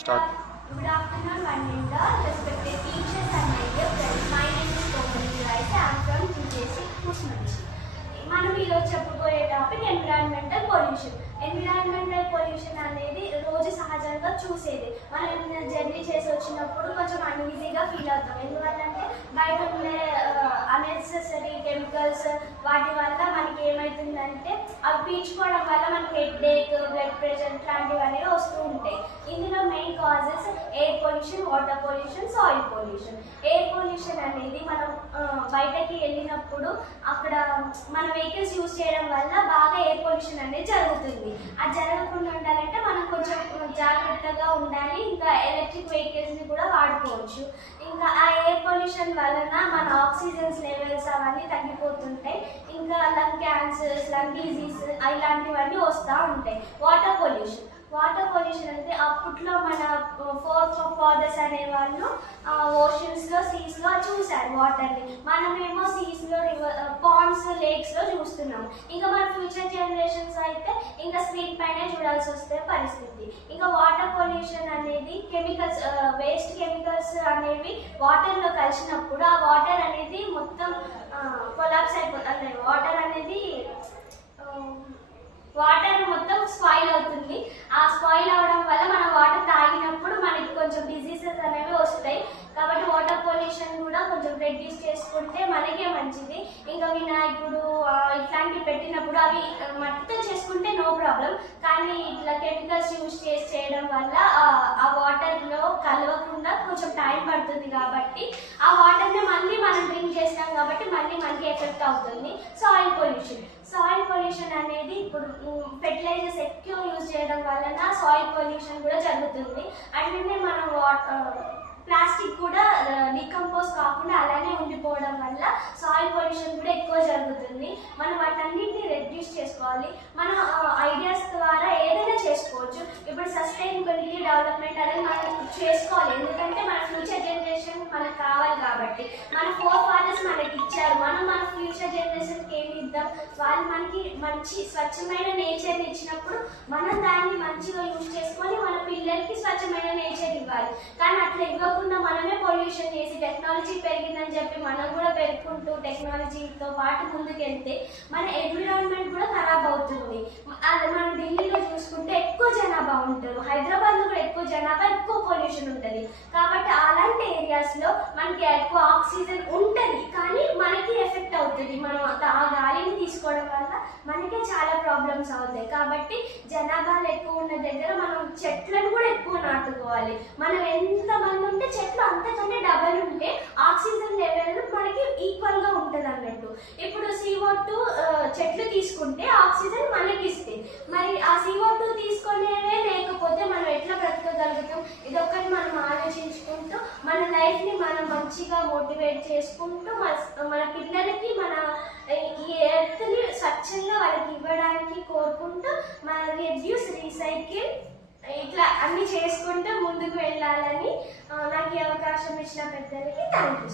Start. Good afternoon, Vanlinda, respected teachers and my dear friends. My name is Komalini Rice. I am from TJC Kusmanishi. మనం ఈరోజు చెప్పబోయే topic environmental pollution. Environmental pollution అనేది రోజు సహజంగా చూసేది. మనం journey చేసి వచ్చినప్పుడు కొంచెం అన్ఈజీగా ఫీల్ అవుతాం. ఎందువల్లంటే బయట ఉండే అన్నెసెసరీ కెమికల్స్ వాటి వల్ల మనకి ఏమవుతుందంటే అవి పీల్చుకోవడం వల్ల మనకి హెడ్ఏక్, బ్లడ్ ప్రెషర్ ఇట్లాంటివి అనేవి వస్తూ ఉంటాయి. ఇందులో main causes air pollution, water pollution, soil pollution. Air pollution అనేది మనం బయటకి వెళ్ళినప్పుడు అక్కడ మన వెహికల్స్ యూజ్ చేయడం వల్ల బాగా ఎయిర్ పొల్యూషన్ అనేది జరుగుతుంది. అది జరగకుండా ఉండాలంటే మనం కొంచెం జాగ్రత్తగా ఉండాలి. ఇంకా ఎలక్ట్రిక్ వెహికల్స్ని కూడా వాడుకోవచ్చు. ఇంకా ఆ ఎయిర్ పొల్యూషన్ వలన మన ఆక్సిజన్స్ లెవెల్స్ అవన్నీ తగ్గిపోతుంటాయి. ఇంకా లంగ్ క్యాన్సర్స్, లంగ్ డిజీజ్ ఇలాంటివన్నీ వస్తూ ఉంటాయి. వాటర్ పొల్యూషన్ అంటే అప్పట్లో మన ఫాదర్స్ అనేవాళ్ళు ఓషన్స్లో, సీస్లో చూశారు వాటర్ని. మనమేమో సీస్లో, పాండ్స్, లేక్స్లో చూస్తున్నాం. ఇంకా మన ఫ్యూచర్ జనరేషన్స్ అయితే ఇంకా స్క్రీన్ పైనే చూడాల్సి వస్తే పరిస్థితి. ఇంకా వాటర్ పొల్యూషన్ అనేది కెమికల్స్, వేస్ట్ కెమికల్స్ అనేవి వాటర్లో కలిసినప్పుడు ఆ వాటర్ అనేది మొత్తం కొలాప్స్ అయిపోతుంది. వాటర్ మొత్తం స్పాయిల్ అవుతుంది. ఆ స్పాయిల్ అవడం వల్ల మనం వాటర్ తాగినప్పుడు మనకి కొంచెం డిసీజెస్ అనేవి వస్తాయి. కాబట్టి వాటర్ పొల్యూషన్ కూడా కొంచెం రెడ్యూస్ చేసుకుంటే మనకే మంచిది. ఇంకా వినాయకుడు ఇట్లాంటివి పెట్టినప్పుడు అవి మట్టితో చేసుకుంటే నో ప్రాబ్లం. కానీ ఇట్లా కెమికల్స్ యూజ్ చేయడం వల్ల ఆ వాటర్లో కలవకుండా కొంచెం టైం పడుతుంది. కాబట్టి ఆ వాటర్ని మళ్ళీ మనం డ్రింక్ చేస్తాం కాబట్టి మళ్ళీ మనకి ఎఫెక్ట్ అవుతుంది. సాయిల్ పొల్యూషన్ అనేది ఇప్పుడు ఫెర్టిలైజర్స్ ఎక్కువ యూజ్ చేయడం వలన సాయిల్ పొల్యూషన్ కూడా జరుగుతుంది. అంటే మనం ప్లాస్టిక్ కూడా డికంపోజ్ కాకుండా అలానే ఉండిపోవడం వల్ల సాయిల్ పొల్యూషన్ కూడా ఎక్కువ జరుగుతుంది. మనం వాటన్నింటినీ రెడ్యూస్ చేసుకోవాలి. మన ఐడియాస్ ద్వారా ఏదైనా చేసుకోవచ్చు. ఇప్పుడు సస్టైనబిలిటీ డెవలప్మెంట్ అనేది మనం చేసుకోవాలి. ఎందుకంటే మన ఫ్యూచర్ జనరేషన్ మనకు కావాలి కాబట్టి. మన ఫాదర్స్ మనకి ఇచ్చారు. మనం మన ఫ్యూచర్ జనరేషన్కి ఏమి ఇద్దాం? వాళ్ళు మనకి మంచి స్వచ్ఛమైన నేచర్ని ఇచ్చినప్పుడు మనం దాన్ని మంచిగా యూజ్ చేసుకొని మన పిల్లలకి స్వచ్ఛమైన నేచర్ ఇవ్వాలి. కానీ అట్లా ఇవ్వకుండా మనమే పొల్యూషన్ చేసి టెక్నాలజీ పెరిగిందని చెప్పి మనం కూడా పెరుగుకుంటూ టెక్నాలజీతో పాటు ముందుకెళ్తే మన ఎన్విరాన్మెంట్ కూడా ఖరాబ్ అవుతుంది. అది మనం ఢిల్లీలో చూసుకుంటే ఎక్కువ జనాభా ఉంటారు, హైదరాబాద్లో కూడా ఎక్కువ జనాభా, ఎక్కువ పొల్యూషన్ ఉంటుంది. కాబట్టి అలాంటి ఏరియాస్లో మనకి ఎక్కువ ఆక్సిజన్ ఉంటుంది కానీ మనకి ఎఫెక్ట్ అవుతుంది. మనం ఆ గాలిని తీసుకోవడం వల్ల మనకే చాలా ప్రాబ్లమ్స్ అవుతాయి. కాబట్టి జనాభాలు ఎక్కువ ఉన్న దగ్గర మనం చెట్లను కూడా ఎక్కువ నాటుకోవాలి. మనం ఎంతమంది ఉంటే చెట్లు అంతకంటే డబల్ ఉంటే ఆక్సిజన్ లెవెల్ మనకి ఈక్వల్గా ఉంటుంది అన్నట్టు. ఇప్పుడు CO2 చెట్లు తీసుకుంటే ఆక్సిజన్ మనకి ఇస్తే, మరి ఆ CO2 తీసుకునేవే లేకపోతే మనం ఎట్లా బ్రతకగలుగుతాం? ఇదొక్కటి మనం ఆలోచించుకుంటూ మన లైఫ్ని మనం మంచిగా మోటివేట్ చేసుకుంటూ మన పిల్లలకి మన ఈ ఎర్త్ని స్వచ్ఛంగా వాళ్ళకి ఇవ్వడానికి కోరుకుంటూ మన రెడ్యూస్, రీసైకిల్ ఇట్లా అన్ని చేసుకుంటూ ముందుకు వెళ్ళాలని నాకు ఈ అవకాశం ఇచ్చిన పెద్దలకి థ్యాంక్ యూ.